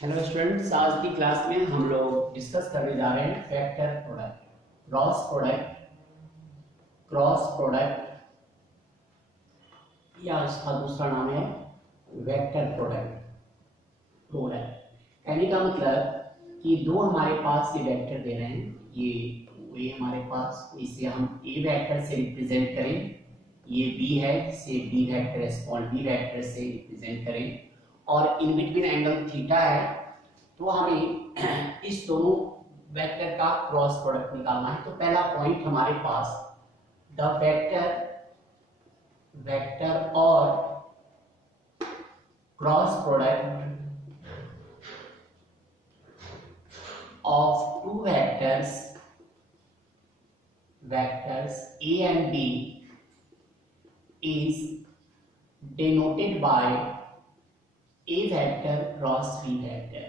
Hello students, आज की class में हम लोग डिस्कस करने जा रहे हैं वेक्टर प्रोडक्ट, क्रॉस प्रोडक्ट या इसका दूसरा नाम है वेक्टर प्रोडक्ट। कहने का मतलब कि दो हमारे पास ये वेक्टर दे रहे हैं, ये हमारे पास, इसे हम ए वेक्टर से रिप्रेजेंट करें, ये बी है जिसे B vector small B vector से रिप्रेजेंट करें, और इन बिटवीन एंगल थीटा है, तो हमें इस दोनों वेक्टर का क्रॉस प्रोडक्ट निकालना है। तो पहला पॉइंट हमारे पास द वेक्टर और cross product of two vectors A and B is denoted by A vector cross B vector।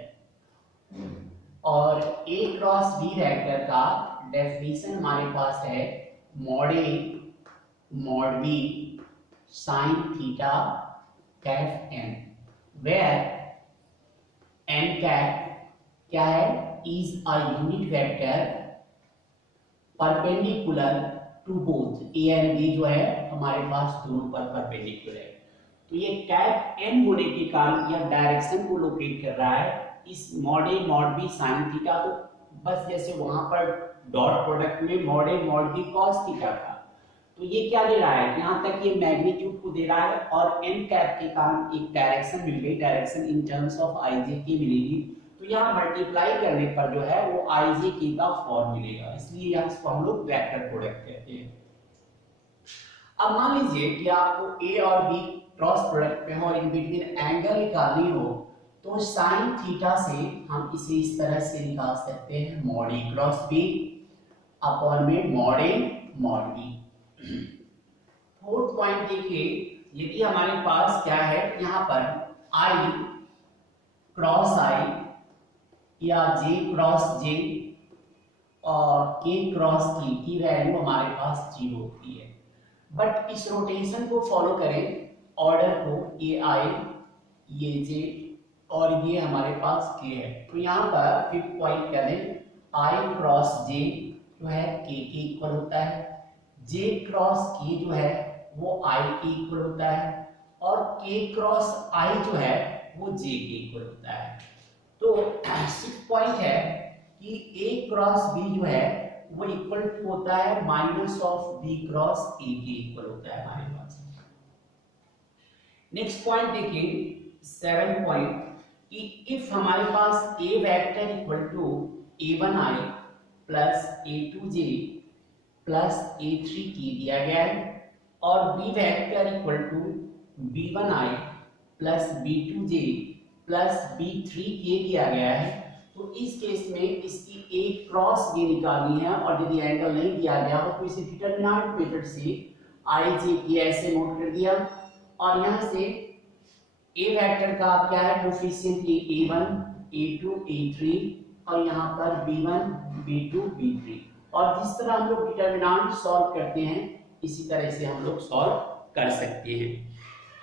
और A क्रॉस B वेक्टर का डेफिनेशन हमारे पास है mod A mod B sine theta cap n, where n cap क्या है, is a unit vector perpendicular to both A and B, जो है हमारे पास दोनों पर परपेंडिकुलर है। तो ये कैप n होने के कारण यह डायरेक्शन को लोकेट कर रहा है इस mod A mod B sine theta. तो बस जैसे वहां पर डॉट प्रोडक्ट में mod A mod B cos theta था, तो ये क्या दे रहा है, यहाँ तक ये मैग्नीट्यूड को दे रहा है और n कैप के कारण एक डायरेक्शन मिल गई, डायरेक्शन इन टर्म्स ऑफ आई जे के मिलेगी। तो यहाँ मल्टीप्लाई करने पर जो है वो आई जे के का फॉर्म मिलेगा, इसलिए यहाँ इसको हम लोग वेक्टर प्रोडक्ट कहते हैं। अब मान लीजिए कि आपको ए और बी क्रॉस प्रोडक्ट में हो और इन बिटवीन एंगल निकालनी हो, तो साइन थीटा से हम इसे इस तरह से निकाल सकते हैं, mod A cross B upon में mod A mod B. Fourth point देखिए, यदि हमारे पास क्या है, यहाँ पर आई क्रॉस आई या जे क्रॉस जे और के क्रॉस के की वैल्यू हमारे पास 0 होती है, बट इस रोटेशन को फॉलो करें, ऑर्डर को, ये आई ये जे और ये हमारे पास के है, तो यहाँ पर फिफ्थ पॉइंट करें, आई क्रॉस जे जो है के इक्वल होता है, जे क्रॉस के जो है वो आई के इक्वल होता है, और के क्रॉस आई जो है वो जे के इक्वल होता है। तो सिक्स पॉइंट है कि ए क्रॉस बी जो है वो इक्वल टू होता है minus of B cross A के इक्वल होता है हमारे पास। नेक्स्ट पॉइंट देखिए, सेवन पॉइंट, कि इफ हमारे पास A vector equal to a1i plus a2j plus a3k दिया गया है और B vector equal to b1i plus b2j plus b3k दिया गया है, तो इस केस में इसकी एक क्रॉस बी निकालनी है, और यदि एंगल नहीं दिया गया हो तो इसे डिटरमिनेंट मेथड से आई जे के ऐसे नोट कर दिया, और यहाँ से ए वेक्टर का क्या है कोफिशिएंट, a1 a2 a3 और यहाँ पर b1 b2 b3, और जिस तरह हम लोग डिटरमिनेंट सॉल्व करते हैं इसी तरह से हम लोग सॉल्व कर सकते हैं।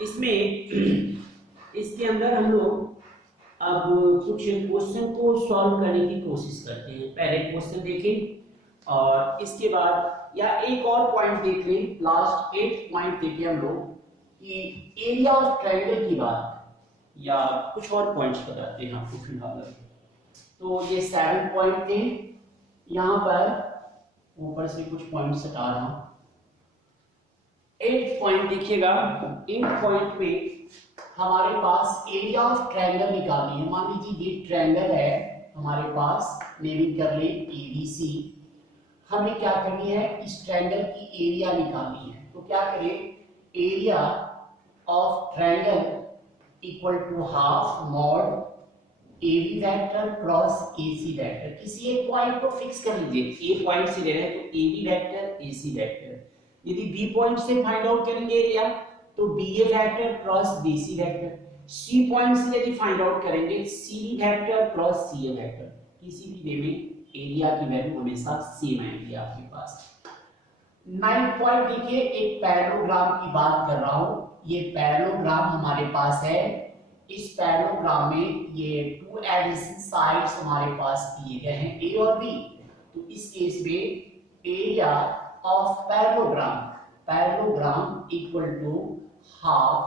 इसमें इसके अंदर हम लोग अब कुछ क्वेश्चन को सॉल्व करने की कोशिश करते हैं। पहले क्वेश्चन देखें और इसके बाद या एक और पॉइंट देख लें, लास्ट 8 पॉइंट देखें हम लोग कि एरिया ऑफ ट्रायंगल की बात, या कुछ और पॉइंट्स बताते हैं आपको फिलहाल। तो ये 7 पॉइंट थे, यहाँ पर ऊपर से कुछ पॉइंट्स हटा रहा हूं। 8 पॉइंट देखिएगा, 8 पॉइंट में हमारे पास एरिया ऑफ ट्रायंगल निकालनी है। मान लीजिए ये ट्रायंगल है हमारे पास, नेमिंग कर ले एबीसी, हमें क्या करनी है, इस ट्रायंगल की एरिया निकालनी है। तो क्या करें, area of triangle equal to half mod AB vector cross AC vector. किसी एक पॉइंट को फिक्स कर लीजिए, A पॉइंट से ले रहे हैं तो AB वेक्टर AC वेक्टर, यदि B पॉइंट से फाइंड आउट करेंगे एरिया तो BA vector cross BC vector, C point से यदि फाइंड आउट करेंगे CB vector cross CA vector. किसी भी वे में एरिया की वैल्यू हमेशा सेम आएगी आपके पास। 9 पॉइंट देखिए, एक पैरेललोग्राम की बात कर रहा हूं, ये पैरेललोग्राम हमारे पास है इस पैरेललोग्राम में ये टू एडिजन साइड्स हमारे पास दिए गए हैं ए और बी। तो इस केस में area of parallelogram equal to half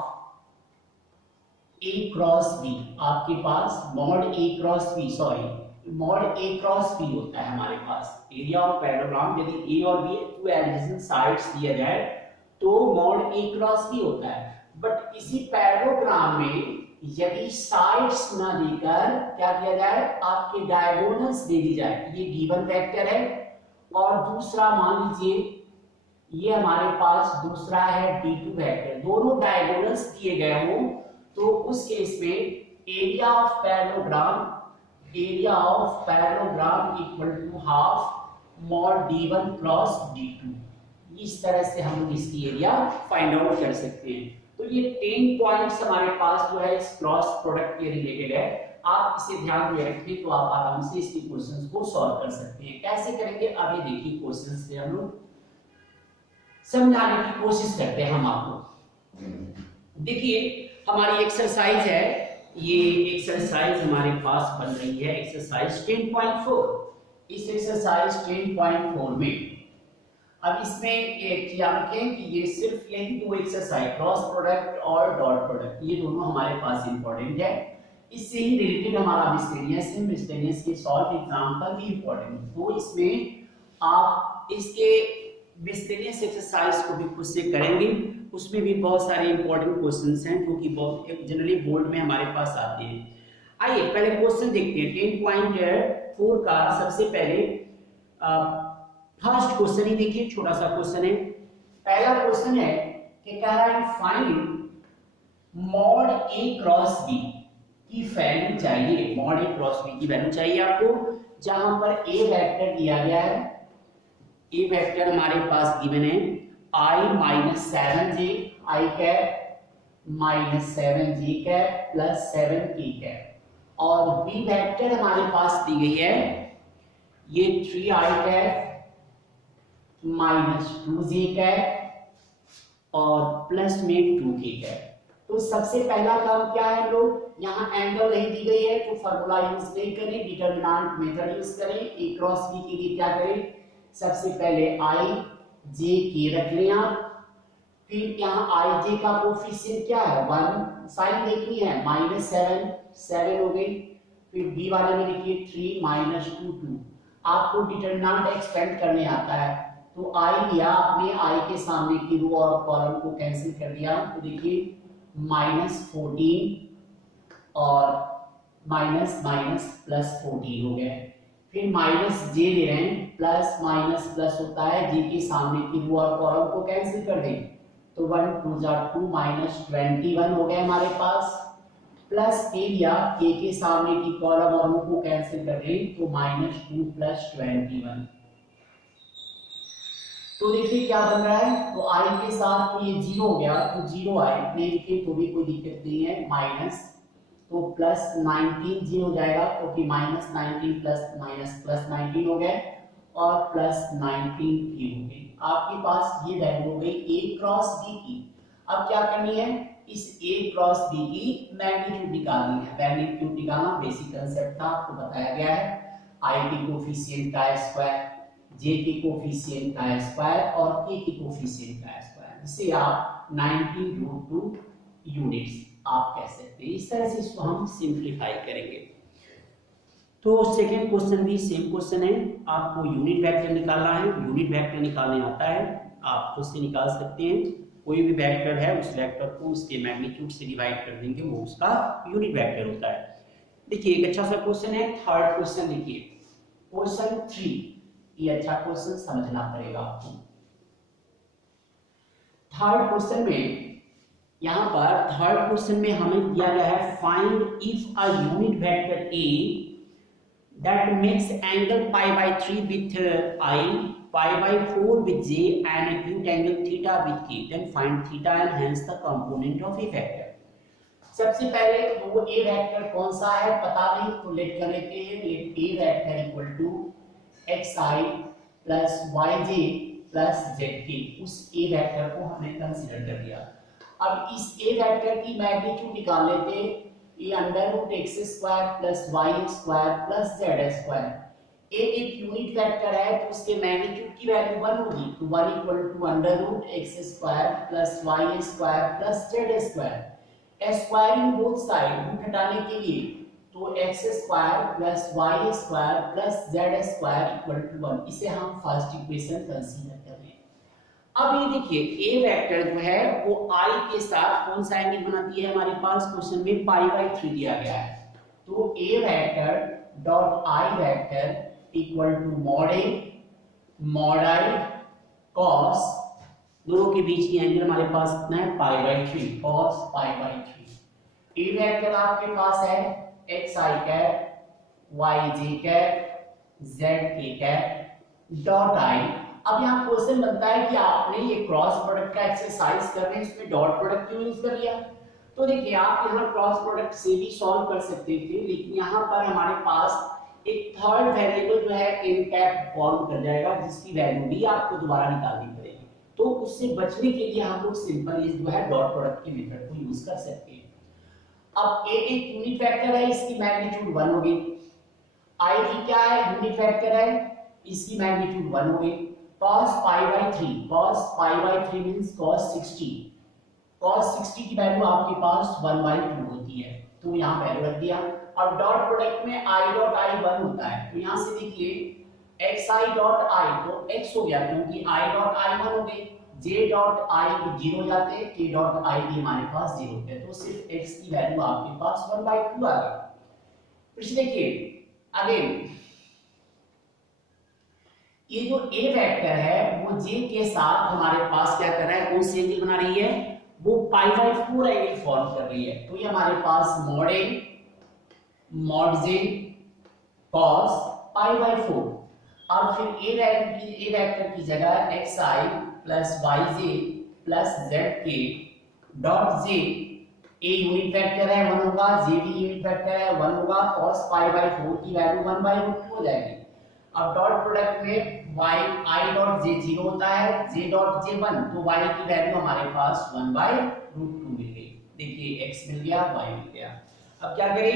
A cross B. आपके पास mod A cross B, mod A cross B होता है हमारे पास। एरिया ऑफ पैरेललोग्राम यदि ए और बी टू एडजेसेंट साइड्स दिया जाए तो मॉड ए क्रॉस बी होता है। बट इसी पैरेललोग्राम में यदि साइड्स ना देकर क्या किया जाए, आपके डायगोनल्स दे दी जाए, ये गिवन वेक्टर है और दूसरा मान लीजिए ये हमारे पास दूसरा है D2 वेक्टर, दोनों डायगोनल्स दिए गए हों तो उस केस में area of parallelogram equal to half mod D1 cross D2। इस तरह से हम लोग इसकी एरिया फाइंड आउट कर सकते हैं। तो ये 10 पॉइंट्स हमारे पास जो है इस क्रॉस प्रोडक्ट के रिलेटेड है। आप इसे ध्यान में रखें तो आप आराम से इसके क्वेश्चंस को सॉल्व कर सकते हैं। कैसे करेंगे अभी देखिए, क्वेश्चन से हम लोग समझाने की कोशिश करते हैं हम आपको। देखिए हमारी एक्सरसाइज है, ये एक्सरसाइज हमारे पास बन रही है एक्सरसाइज 10.4। इस एक्सरसाइज 10.4 में अब इसमें एक याद रखें कि ये सिर्फ यही दो एक्सरसाइज क्रॉस प्रोडक्ट और डॉट प्रोडक्ट ये दोनों हमारे पास इंपॉर्टेंट है। इससे ही रिलेटेड हमारा मिसलेनियस है, मिसलेनियस के सॉल्व एग्जांपल भी इंपॉर्टेंट है। तो इसमें आप इसके मिसलेनियस एक्सरसाइज को भी खुद से करेंगे, उसमें भी बहुत सारे इंपॉर्टेंट क्वेश्चंस हैं जो कि बहुत जनरली बोर्ड में हमारे पास आते हैं। आइए पहले क्वेश्चन देखते हैं 10.4 का। सबसे पहले फर्स्ट क्वेश्चन ही देखिए, छोटा सा क्वेश्चन है। पहला क्वेश्चन है कि कह रहा है find mod A cross B की वैल्यू चाहिए, मॉड ए क्रॉस बी की वैल्यू चाहिए आपको, जहां पर ए वेक्टर दिया गया है। ए वेक्टर हमारे पास गिवन है i minus 7j i cap minus 7j cap plus 7k cap, और बी वेक्टर हमारे पास दी गई है ये 3i cap minus 2j cap और प्लस में 2k कैप। तो सबसे पहला काम क्या है, हम लोग यहाँ एंगल नहीं दी गई है तो फॉर्मूला यूज नहीं करें, डिटरमिनेंट मेथड यूज करें। ए क्रॉस बी के लिए क्या करें, सबसे पहले i j k रख लें आप, फिर यहाँ i j का कोफिशिएंट क्या है 1, साइन देखनी है माइनस 7 हो गई, फिर b वाले में लिखिए 3 माइनस 2 आपको डिटरमिनेंट एक्सपेंड करने आता है तो i लिया आपने, i के सामने की रो और कॉलम को कैंसिल कर दिया तो देखिए माइनस 14 और माइनस माइनस प्लस 14 हो गया। फिर माइनस j ले रहे हैं, प्लस माइनस प्लस होता है j के सामने की रो और कॉलम को कैंसिल कर दें तो 1 2 2 माइनस 21 हो गया हमारे पास, प्लस k लिया k के सामने की कॉलम और रो को कैंसिल कर दें तो माइनस 2 प्लस 21। तो देखिए क्या बन रहा है, तो i के साथ तो ये 0 हो गया तो 0i नहीं लिखे तो भी कोई दिक्कत नहीं है, माइनस तो प्लस 19 0 हो जाएगा क्योंकि माइनस 19 प्लस माइनस प्लस 19 हो गए और प्लस 19 भी हो गई। आपके पास ये वैल्यू हो गई a क्रॉस b की। अब क्या करनी है, इस a क्रॉस b की मैग्नीट्यूड निकालनी है। मैग्नीट्यूड निकालना बेसिक कांसेप्ट था, आपको बताया गया है। i के कोफिशिएंट का स्क्वायर, j के कोफिशिएंट का स्क्वायर और k के कोफिशिएंट का स्क्वायर, जिसे आप 19√2 यूनिट्स आप कह सकते हैं। इस तरह से इसको हम सिंपलीफाई करेंगे। तो सेकंड क्वेश्चन भी सेम क्वेश्चन है, आपको यूनिट वेक्टर निकालना है। यूनिट वेक्टर निकालने आता है, आप खुद से निकाल सकते हैं। कोई भी वेक्टर है उस वेक्टर को उसके मैग्नीट्यूड से डिवाइड कर देंगे, वो उसका यूनिट वेक्टर होता है। देखिए एक अच्छा सा क्वेश्चन है, थर्ड क्वेश्चन देखिए, क्वेश्चन 3। ये अच्छा क्वेश्चन समझना पड़ेगा आपको। थर्ड क्वेश्चन में यहां पर थर्ड क्वेश्चन में हमें दिया गया है find if a unit vector a that makes angle pi by 3 with I, pi by 4 with j and acute angle theta with k, then find theta and hence the component of a vector। सबसे पहले वो a vector कौन सा है पता नहीं तो late कर लेते हैं। Let a vector equal to xi plus yj plus zk, उस a वेक्टर को हमने कंसीडर कर लिया। अब इस a वेक्टर की मैग्नीट्यूड निकाल लेते हैं। ये under root X square plus Y square plus Z square, एक यूनिट वेक्टर है तो उसके मैग्नीट्यूड की वैल्यू 1 होगी, तो 1 equal to under root X square plus Y square plus Z square, squaring both side root हटाने के लिए, तो X square plus Y square plus Z square equal to 1, इसे हम फर्स्ट इक्वेशन कंसीडर कर रहे हैं। अब ये देखिए a वेक्टर जो है वो i के साथ कौन सा एंगल बनाती है, हमारे पास क्वेश्चन में π/3 दिया गया है, तो a vector dot i vector equal to mod a mod i cos, दोनों के बीच की एंगल हमारे पास कितना है π/3, cos π/3। a वेक्टर आपके पास है xi cap yj cap zk cap dot i। अब यहाँ क्वेश्चन बनता है कि आपने ये क्रॉस प्रोडक्ट का एक्सरसाइज कर रहे हैं, इसमें डॉट प्रोडक्ट क्यों यूज कर लिया, तो देखिए आप यहाँ क्रॉस प्रोडक्ट से भी सॉल्व कर सकते थे, लेकिन यहाँ पर हमारे पास एक थर्ड वेरिएबल जो है n कैप फॉर्म कर जाएगा, जिसकी वैल्यू भी आपको दोबारा निकालनी पड़ेगी, तो उससे बचने के लिए हम लोग सिंपल जो है डॉट प्रोडक्ट के मेथड को यूज कर सकते हैं। अब a एक यूनिट वेक्टर है, इसकी मैग्नीट्यूड 1 होगी, i भी क्या है यूनिट वेक्टर है, इसकी मैग्नीट्यूड 1 होगी, cos π/3, cos π/3 means cos 60, cos 60 की वैल्यू आपके पास 1/2 होती है, तो यहाँ वैल्यू रख दिया। अब डॉट प्रोडक्ट में i डॉट i 1 होता है, तो यहाँ से देखिए xi डॉट i तो x हो गया क्योंकि i डॉट i 1 हो गई, j डॉट i 0 जाते हैं, k डॉट i भी हमारे पास 0 होते हैं, तो सिर्फ x की वैल्यू आपके पास 1/2 आ गई। फिर देखिए अगेन ये जो a वेक्टर है वो j के साथ हमारे पास क्या कर रहा है, कौन सी एंगल बना रही है, वो π/4 एंगल फॉर्म कर रही है, तो ये हमारे पास mod a mod j cos π/4। अब फिर a वेक्टर की जगह xi plus yj plus zk dot j, a unit vector है 1 होगा, j भी यूनिट वेक्टर है 1 होगा, cos π/4 की वैल्यू 1/2 हो जाएगी। अब डॉट प्रोडक्ट में y i डॉट j 0 होता है, j डॉट j 1, तो y की वैल्यू हमारे पास 1/√2 मिल गई, देखिए x मिल गया y मिल गया। अब क्या करें,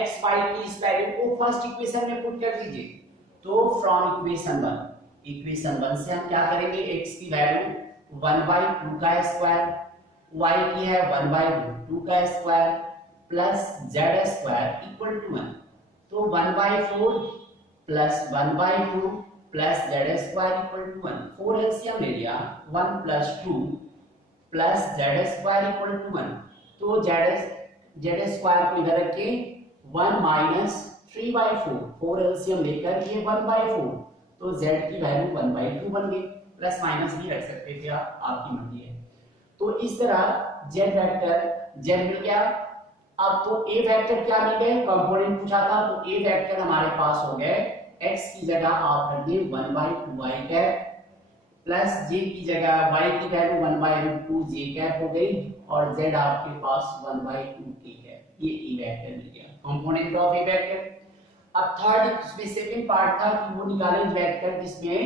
x y की इस वैल्यू को फर्स्ट इक्वेशन में पुट कर दीजिए, तो फ्रॉम इक्वेशन 1 से हम क्या करेंगे, x की वैल्यू 1/2 का स्क्वायर, y की है 1/2 का square plus z square equal to 1, तो 1/4 plus 1/2 plus Z square equal to 1, 4 LCM ले लिया, 1 plus 2 plus Z square equal to 1, तो जेड स्क्वायर को इधर रखे 1 माइनस 3/4, 4 एलसीएम लेकर ये 1/4, तो जेड की वैल्यू 1/2 बन गई, प्लस माइनस भी रख सकते थे आप, आपकी मर्जी है। तो इस तरह जेड वेक्टर जेड मिल गया। अब तो ए वेक्टर क्या मिल गए, कंपोनेंट पूछा था, तो ए वेक्टर हमारे पास हो गए x की जगह आप रख दिए 1/2y कैप प्लस j की जगह y की वैल्यू 1/2j कैप हो गई और z आपके पास 1/2k कैप, ये e वेक्टर मिल गया, कंपोनेंट ऑफ ए वेक्टर। अब थर्ड इसमें सेकंड पार्ट था कि वो निकालें वेक्टर जिसमें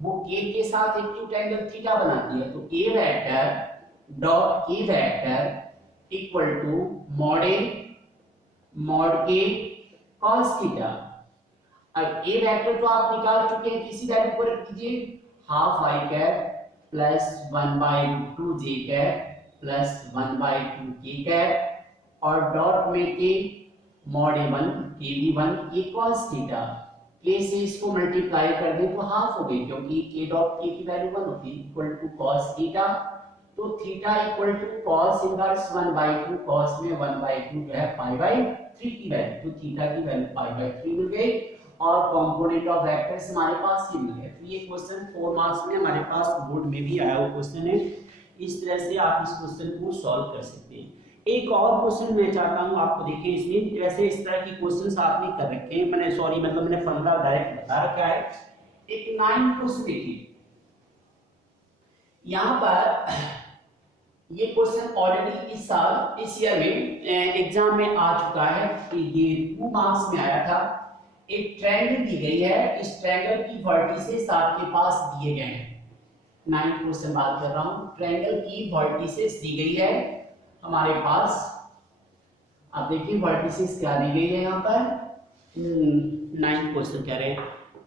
वो k के साथ एक्यूट एंगल थीटा बनाती है, तो a vector dot k vector equal to mod a mod k cos theta. अब a वेक्टर तो आप निकाल चुके हैं, किसी वैल्यू को रख दीजिए, half i cap plus 1/2j cap plus 1/2k cap और डॉट में k मॉड a1 kb1 ये cos थीटा, k से इसको मल्टीप्लाई कर दे तो हाफ हो गई क्योंकि k डॉट k की वैल्यू 1 होती है, इक्वल टू cos थीटा, तो theta equal to cos inverse 1/2, cos में 1/2 जो है π/3 की वैल्यू, तो थीटा की वैल्यू π/3 मिल गई और कंपोनेंट ऑफ वेक्टर्स हमारे पास ही मिल गए। तो ये क्वेश्चन 4 मार्क्स में हमारे पास बोर्ड में भी आया हुआ क्वेश्चन है, इस तरह से आप इस क्वेश्चन को सॉल्व कर सकते हैं। एक और क्वेश्चन मैं चाहता हूं आपको देखिए, इसमें वैसे इस तरह की क्वेश्चंस आपने कर रखे हैं, मैंने मैंने फॉर्मूला डायरेक्ट बता रखा है। एक 9 क्वेश्चन देखिए, यहां पर ये क्वेश्चन ऑलरेडी इस साल इस ईयर में एग्जाम में आ चुका है, ये 2 मार्क्स में आया था। एक ट्रायंगल दी गई है, इस ट्रायंगल की वर्टिसेस आपके पास दिए गए हैं, 9 क्वेश्चन बात कर रहा हूं, ट्रायंगल की वर्टिसेस दी गई है हमारे पास अब देखिए वर्टिसेस क्या दी गई है यहाँ पर। 9th क्वेश्चन कह रहे हैं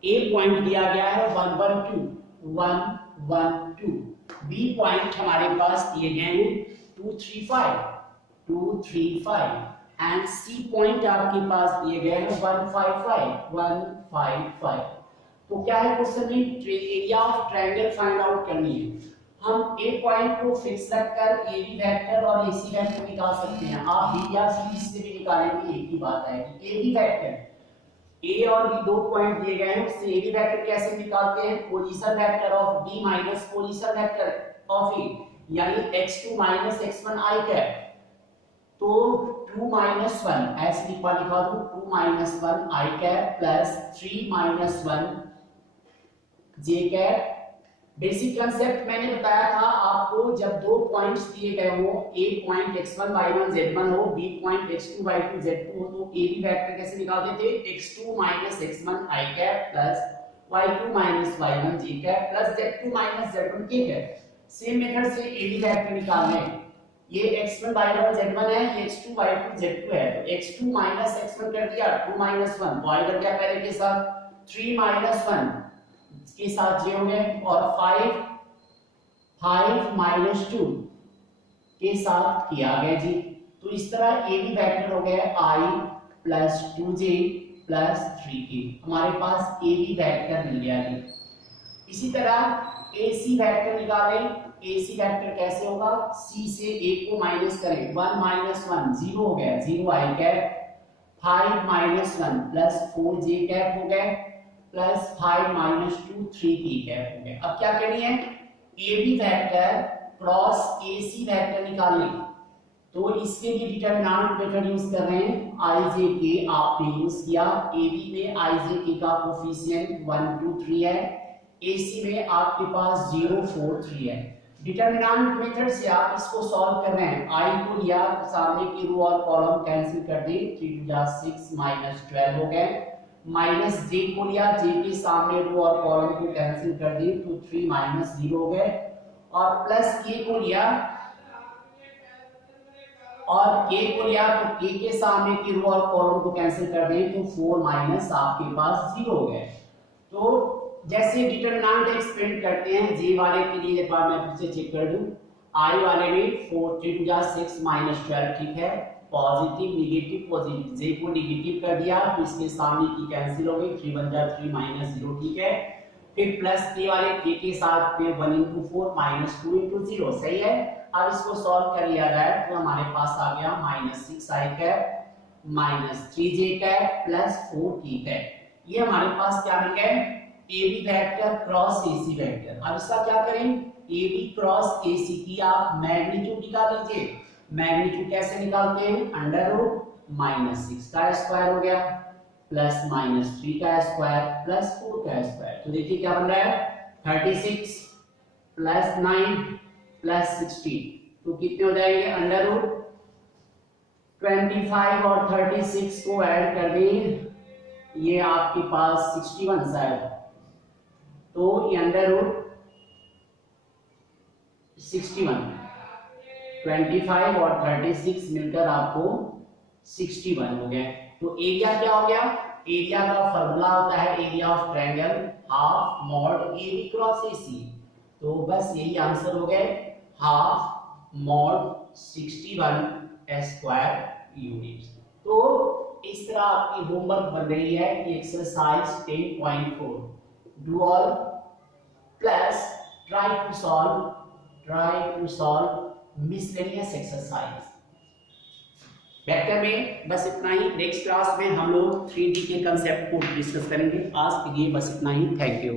ए पॉइंट दिया गया है 1 1 2 1 1 2, बी पॉइंट हमारे पास दिए गए हैं 2 3 5 2 3 5 एंड सी पॉइंट आपके पास दिए गए हैं 1 5 5 1 5 5। तो क्या है क्वेश्चन में, area of triangle find out करनी है। हम ए पॉइंट को फिक्स रखकर ए बी वेक्टर और ए सी वेक्टर निकाल सकते हैं। आप बी या सी से भी निकालेंगे एक ही बात है कि ए बी वेक्टर, ए और बी दो पॉइंट दिए गए हैं, उससे ए बी वेक्टर कैसे निकालते हैं, position vector of B minus position vector of A, यानी x2 minus x1 i cap. तो 2 माइनस 1 ऐसे लिखा दूं 2 minus 1 i cap plus 3 minus 1 j cap. Basic concept मैंने बताया था आपको, जब दो पॉइंट्स दिए गए हो, ए पॉइंट x1 y1 z1 हो, B point x2 y2 z2 हो, तो ए बी वेक्टर कैसे निकालते थे, x2 minus x1 i cap plus y2 minus y1 j cap plus z2 minus z1 k cap. Same method से ए बी वेक्टर निकालना है। ये x1 y1 z1 है, ये x2 y2 z2 है, तो x2 माइनस x1 कर दिया 2 माइनस 1 तो आएगा क्या पहले के साथ 3 माइनस 1 के साथ ये हो गए, और 5 माइनस 2 के साथ किया गया जी। तो इस तरह ए बी वेक्टर हो गया i plus 2j plus 3k, हमारे पास ए बी वेक्टर मिल गया जी। इसी तरह ए सी वेक्टर निकालें। ए सी वेक्टर कैसे होगा, सी से ए को माइनस करें, 1 माइनस 1 0 हो गया, 0 i cap, 5 minus 1 plus 4j cap हो गए, प्लस 5 माइनस 2 3k कैप हो गया। अब क्या करनी है, A B vector cross A C vector निकालने, तो इसके लिए डिटरमिनेंट मेथड यूज कर रहे हैं, i j k आपने यूज किया। ए बी में i j k का कोफिशिएंट 1 2 3 है, ए सी में आपके पास 0 4 3 है। डिटरमिनेंट मेथड से आप इसको सॉल्व कर रहे हैं, i को लिया, सामने की रो और कॉलम कैंसिल कर दी, 3 2 6 माइनस 12 हो गए, माइनस j को लिया, j के सामने रो और कॉलम को कैंसिल कर दी, तो 3 माइनस 0 हो गए, और प्लस k को लिया तो k के सामने की रो और कॉलम को कैंसिल कर दें, तो 4 माइनस आपके पास 0 हो गए। तो जैसे डिटरमिनेंट एक्सपेंड करते हैं, j वाले के लिए एक बार मैं फिर से चेक कर दूं, i वाले में 4 3 2 6 माइनस 12 ठीक है, पॉजिटिव नेगेटिव पॉजिटिव, j को नेगेटिव कर दिया तो इसके सामने की कैंसिल हो गई, 3 1 3 माइनस 0 ठीक है। फिर प्लस k वाले k के साथ में 1 into 4 माइनस 2 into 0 सही है। अब इसको सॉल्व कर लिया जाए तो हमारे पास आ गया minus 6 i cap minus 3j cap plus 4k cap. ये हमारे पास क्या मिल गया, A B vector cross A C vector. अब इसका क्या करें, ए बी क्रॉस ए सी की आप मैग्नीट्यूड निकाल लीजिए। मैग्नीट्यूड कैसे निकालते हैं, अंडर रूट माइनस 6 का स्क्वायर हो गया प्लस माइनस 3 का स्क्वायर प्लस 4 का स्क्वायर। तो देखिए क्या बन रहा है, 36 प्लस 9 प्लस 16, तो कितने हो जाएंगे, अंडर रूट 25 और 36 को ऐड कर दें, ये आपके पास 61 शायद, तो ये अंडर रूट 61, 25 और 36 मिलकर आपको 61 हो गए। तो एरिया क्या हो गया, एरिया का फॉर्मूला होता है area of triangle half mod A B cross A C. तो बस यही आंसर हो गए, हाफ मॉड 61 स्क्वायर यूनिट्स। तो इस तरह आपकी होमवर्क बन रही है कि exercise 10.4 do all plus try to solve miscellaneous exercise. Vector में बस इतना ही, नेक्स्ट क्लास में हम लोग 3D के कंसेप्ट को डिस्कस करेंगे। आज के लिए बस इतना ही, थैंक यू।